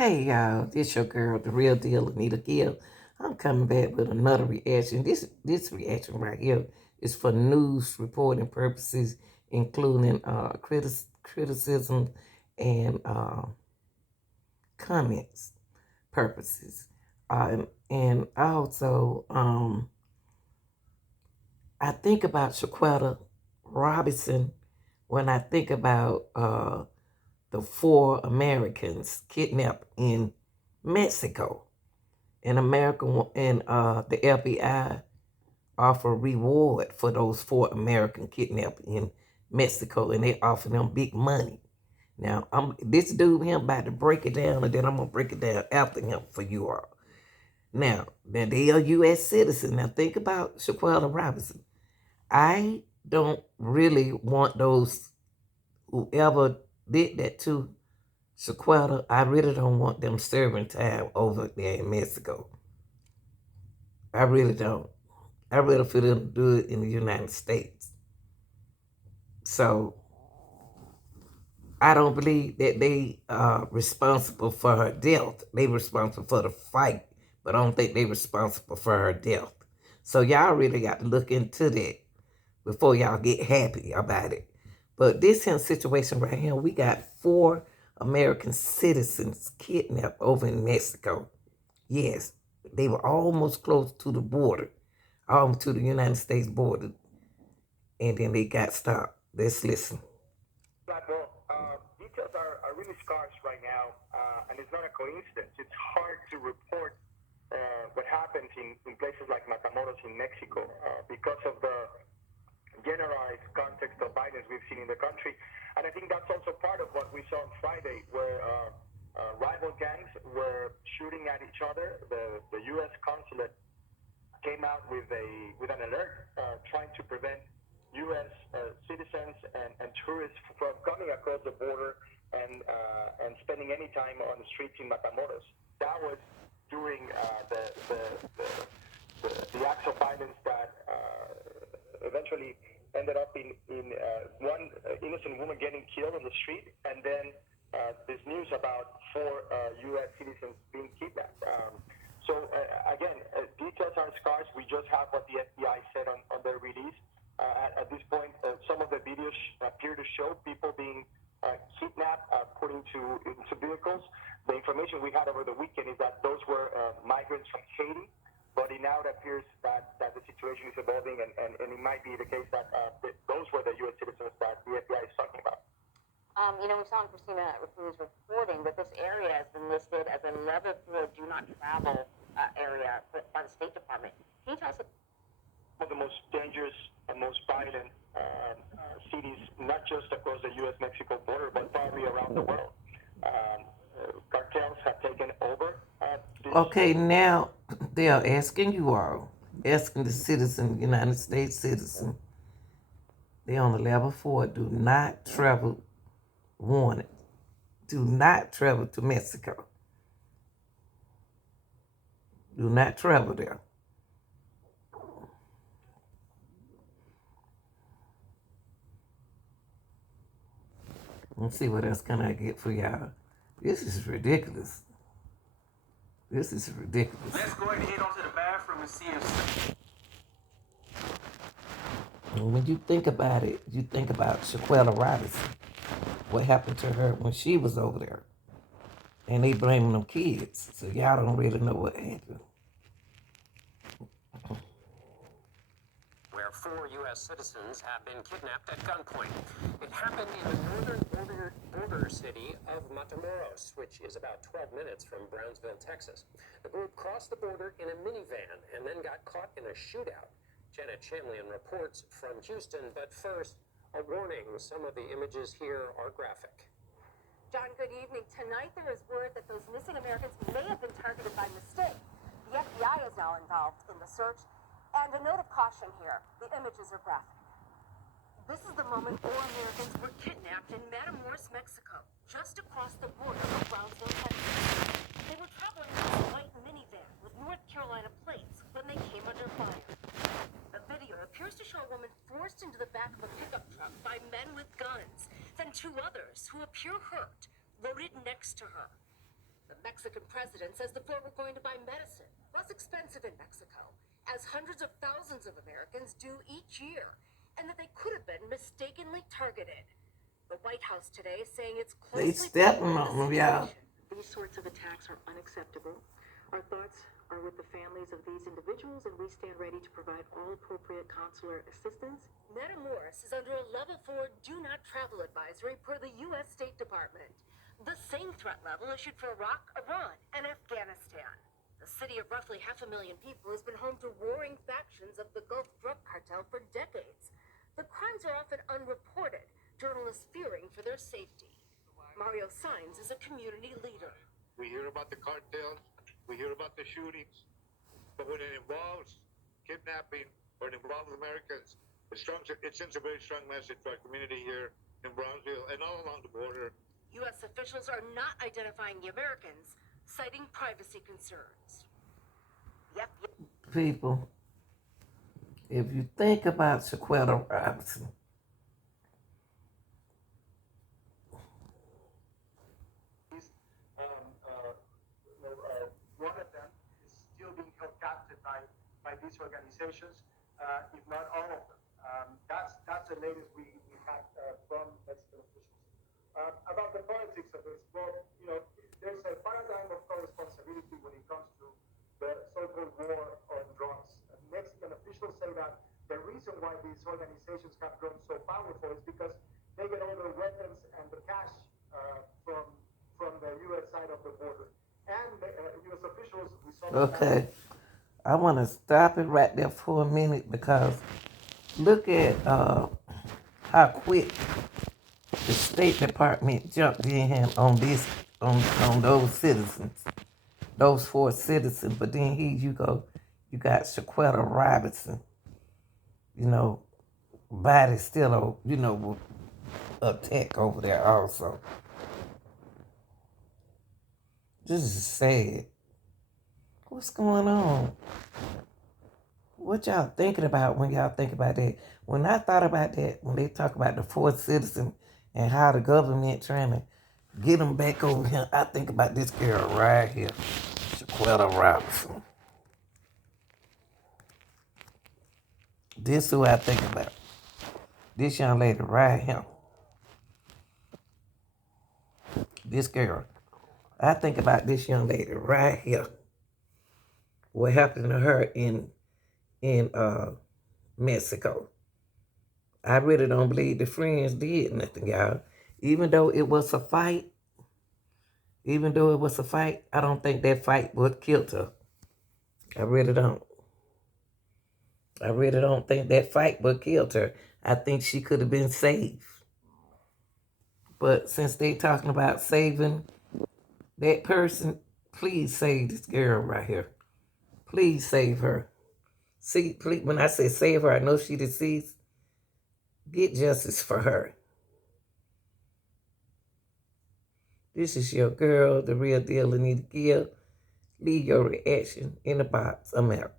Hey y'all, this your girl, the real deal, Anita Gill. I'm coming back with another reaction. This reaction right here is for news reporting purposes, including criticism and comments purposes. And also, I think about Shaquetta Robinson when I think about the four Americans kidnapped in Mexico. And the FBI offer reward for those four American kidnapped in Mexico, and they offer them big money. Now, this dude him about to break it down, and then I'm gonna break it down after him for you all. Now they are U.S. citizens. Now think about Shaquella Robinson. I don't really want those whoever did that to Shaquetta. I really don't want them serving time over there in Mexico. I really don't. I really feel them to do it in the United States. So I don't believe that they are responsible for her death. They responsible for the fight, but I don't think they responsible for her death. So y'all really got to look into that before y'all get happy about it. But this here situation right here, we got four American citizens kidnapped over in Mexico. Yes, they were almost close to the border, almost to the United States border, and then they got stopped. Let's listen. Well, details are really scarce right now, and it's not a coincidence. It's hard to report what happens in places like Matamoros in Mexico because of the generalized context of violence we've seen in the country. And I think that's also part of what we saw on Friday, where rival gangs were shooting at each other. The U.S. consulate came out with an alert trying to prevent U.S. Citizens and tourists from coming across the border and spending any time on the streets in Matamoros. That was during the acts of violence that eventually ended up in one innocent woman getting killed on the street, and then this news about four U.S. citizens being kidnapped. Again, details are scarce. We just have what the FBI said on their release. At this point, some of the videos appear to show people being kidnapped, put into vehicles. The information we had over the weekend is that those were migrants from Haiti, but now it appears that the situation is evolving, and it might be the case that those were the U.S. citizens that the FBI is talking about. We saw in Christina Rafu's reporting that this area has been listed as a level 4 do not travel area by the State Department. Can you tell us? One of the most dangerous and most violent cities, not just across the U.S.-Mexico border, but probably around the world. Cartels have taken over. Okay, now they are asking you all, asking the citizen, United States citizen, they're on the level 4, do not travel, warning, do not travel to Mexico. Do not travel there. Let's see what else can I get for y'all. This is ridiculous. This is ridiculous. Let's go ahead and head on to the bathroom and see if... And when you think about it, you think about Shaquella Robinson. What happened to her when she was over there? And they blaming them kids. So y'all don't really know what happened. Where 4 U.S. citizens have been kidnapped at gunpoint. It happened in the northern border city of Matamoros, which is about 12 minutes from Brownsville, Texas. The group crossed the border in a minivan and then got caught in a shootout. Janet Shanley reports from Houston, but first, a warning. Some of the images here are graphic. John, good evening. Tonight there is word that those missing Americans may have been targeted by mistake. The FBI is now involved in the search. And a note of caution here, the images are graphic. This is the moment 4 Americans were kidnapped in Matamoros, Mexico, just across the border of Brownsville, Texas. They were traveling in a white minivan with North Carolina plates when they came under fire. The video appears to show a woman forced into the back of a pickup truck by men with guns, then 2 others who appear hurt, loaded next to her. The Mexican president says the four were going to buy medicine, less expensive in Mexico, as hundreds of thousands of Americans do each year, and that they could have been mistakenly targeted. The White House today is saying it's They closely stepping monitoring on the them, y'all. situation. These sorts of attacks are unacceptable. Our thoughts are with the families of these individuals, and we stand ready to provide all appropriate consular assistance. Matamoros is under a level 4 do not travel advisory per the U.S. State Department, the same threat level issued for Iraq, Iran, and Afghanistan. The city of roughly 500,000 people has been home to warring factions of the Gulf drug cartel for decades. The crimes are often unreported, journalists fearing for their safety. Mario Saenz is a community leader. We hear about the cartels, we hear about the shootings, but when it involves kidnapping or it involves Americans, it sends a very strong message to our community here in Brownsville and all along the border. U.S. officials are not identifying the Americans, citing privacy concerns. People, if you think about Shanquella Robinson, One of them is still being held captive by these organizations, if not all of them. That's the latest we have from Mexican officials. About the politics of this, well, there's a paradigm of co-responsibility when it comes to the so-called war on drugs. Mexican officials say that the reason why these organizations have grown so powerful is because they get all their weapons and the cash from the U.S. side of the border. And U.S. officials, we saw okay, I want to stop it right there for a minute because look at how quick the State Department jumped in on this, on those citizens, those 4 citizens. But then here you go, you got Shanquella Robinson, body still, attack over there also. This is sad. What's going on? What y'all thinking about when y'all think about that? When I thought about that, when they talk about the 4th citizen and how the government trying to get them back over here, I think about this girl right here, Shanquella Robinson. This who I think about. This young lady right here. This girl. I think about this young lady right here. What happened to her in Mexico. I really don't believe the friends did nothing, y'all. Even though it was a fight, I don't think that fight would killed her. I really don't. I really don't think that fight would killed her. I think she could have been saved. But since they talking about saving that person, please save this girl right here. Please save her. See, please, when I say save her, I know she deceased. Get justice for her. This is your girl, the real deal, Anita Gill. Leave your reaction in the box. I'm out.